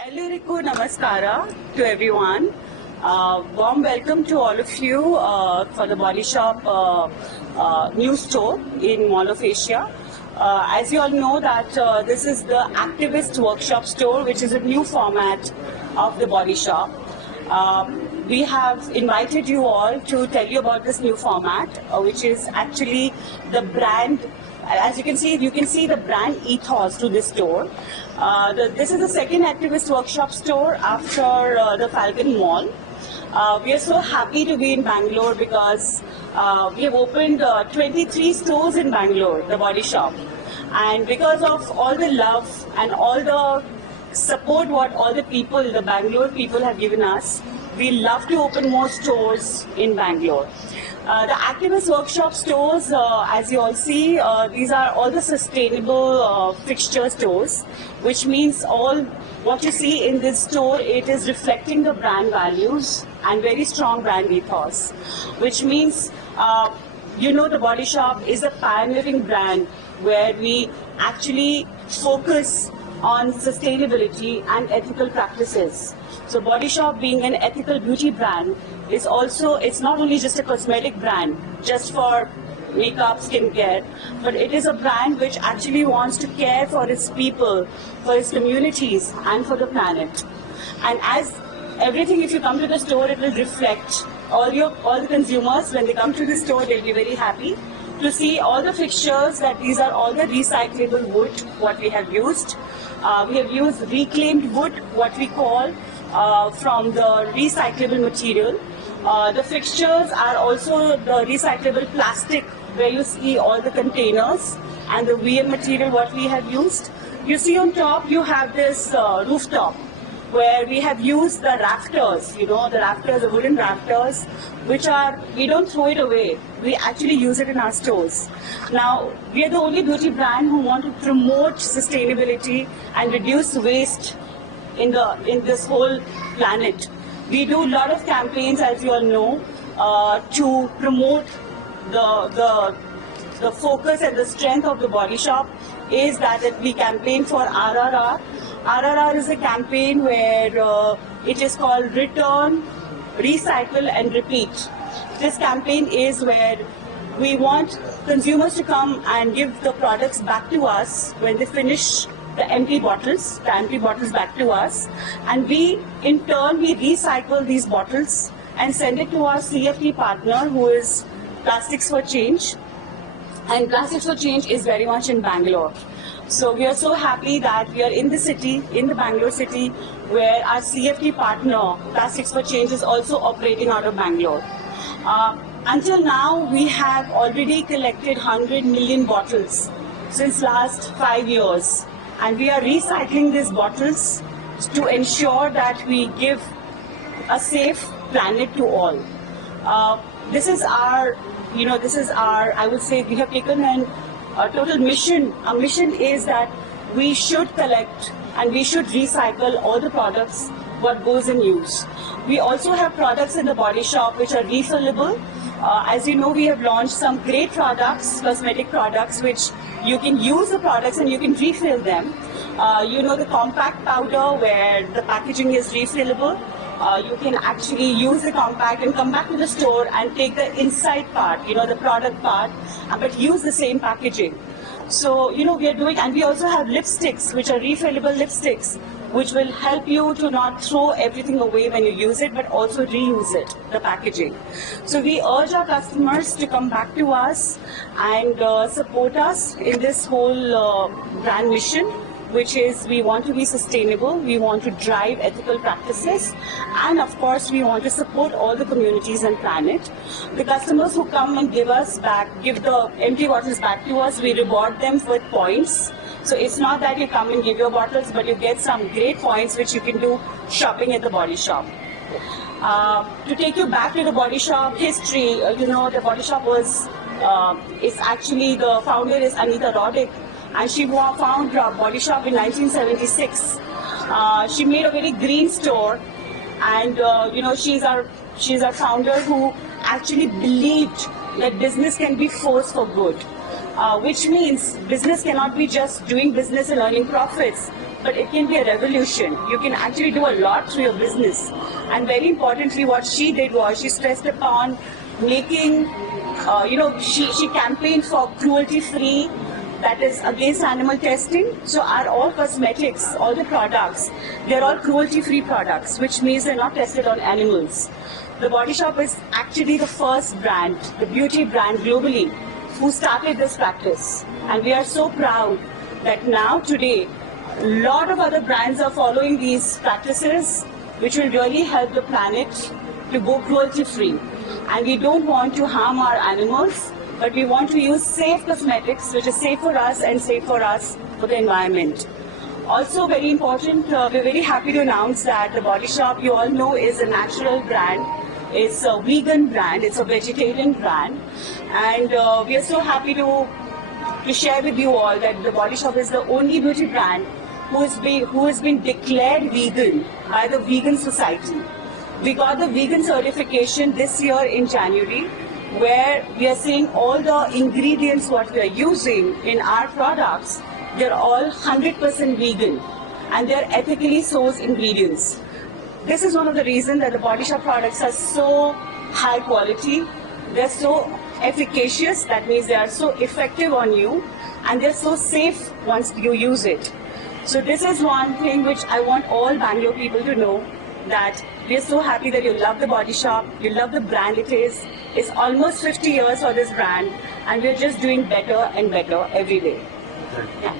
Elliriku Namaskara to everyone. Warm welcome to all of you for the Body Shop new store in Mall of Asia. As you all know that this is the Activist Workshop store, which is a new format of the Body Shop. We have invited you all to tell you about this new format, which is actually the brand. As you can see the brand ethos to this store. This is the second Activist Workshop store after the Falcon Mall. We are so happy to be in Bangalore because we have opened 23 stores in Bangalore, the Body Shop. And because of all the love and all the support what all the people, the Bangalore people have given us, we love to open more stores in Bangalore. The Activist Workshop stores, as you all see, these are all the sustainable fixture stores, which means all what you see in this store, it is reflecting the brand values and very strong brand ethos, which means, the Body Shop is a pioneering brand where we actually focus on sustainability and ethical practices. So Body Shop, being an ethical beauty brand, is also, it's not only just a cosmetic brand just for makeup, skincare, but it is a brand which actually wants to care for its people, for its communities, and for the planet. And as everything, if you come to the store, it will reflect. All the consumers, when they come to the store, they'll be very happy to see all the fixtures, that these are all the recyclable wood what we have used. We have used reclaimed wood, what we call, from the recyclable material. The fixtures are also the recyclable plastic, where you see all the containers and the VM material what we have used. You see on top you have this rooftop where we have used the rafters, the rafters, the wooden rafters, which are, we don't throw it away. We actually use it in our stores. Now, we are the only beauty brand who want to promote sustainability and reduce waste in this whole planet. We do a lot of campaigns, as you all know, to promote the focus and the strength of the Body Shop is that we campaign for RRR. RRR is a campaign where it is called Return, Recycle and Repeat. This campaign is where we want consumers to come and give the products back to us when they finish the empty bottles back to us, and we in turn we recycle these bottles and send it to our CFT partner, who is Plastics for Change, and Plastics for Change is very much in Bangalore. So we are so happy that we are in the city, in the Bangalore city, where our CFT partner, Plastics for Change, is also operating out of Bangalore. Until now, we have already collected 100 million bottles since last 5 years. And we are recycling these bottles to ensure that we give a safe planet to all. This is our, I would say, we have taken a total mission. Our mission is that we should collect and we should recycle all the products what goes in use. We also have products in the Body Shop which are refillable. As you know, we have launched some great products, cosmetic products, which you can use the products and you can refill them. The compact powder, where the packaging is refillable. You can actually use the compact and come back to the store and take the inside part, the product part, but use the same packaging. So, we are doing, and we also have lipsticks, which are refillable lipsticks, which will help you to not throw everything away when you use it, but also reuse it, the packaging. So we urge our customers to come back to us and support us in this whole brand mission, which is we want to be sustainable, we want to drive ethical practices, and of course we want to support all the communities and planet. The customers who come and give the empty bottles back to us, we reward them with points. So it's not that you come and give your bottles, but you get some great points which you can do shopping at the Body Shop. To take you back to the Body Shop history, the Body Shop is actually, the founder is Anita Roddick, and she founded Body Shop in 1976. She made a very green store, and she's our founder who actually believed that business can be force for good. Which means business cannot be just doing business and earning profits, but it can be a revolution. You can actually do a lot through your business. And very importantly, what she did was she stressed upon making, she campaigned for cruelty-free, that is against animal testing. So our all cosmetics, all the products, they're all cruelty-free products, which means they're not tested on animals. The Body Shop is actually the first brand, the beauty brand globally, who started this practice. And we are so proud that now today, a lot of other brands are following these practices, which will really help the planet to go cruelty-free. And we don't want to harm our animals, but we want to use safe cosmetics, which is safe for us and safe for us for the environment. Also very important, we're very happy to announce that the Body Shop, you all know, is a natural brand. It's a vegan brand, it's a vegetarian brand. And we are so happy to share with you all that the Body Shop is the only beauty brand who has been declared vegan by the Vegan Society. We got the vegan certification this year in January, where we are saying all the ingredients what we are using in our products, they're all 100% vegan and they're ethically sourced ingredients. This is one of the reasons that the Body Shop products are so high quality, they're so efficacious, that means they are so effective on you, and they're so safe once you use it. So this is one thing which I want all Bangalore people to know, that we are so happy that you love the Body Shop, you love the brand it is. It's almost 50 years for this brand, and we're just doing better and better every day. Yeah.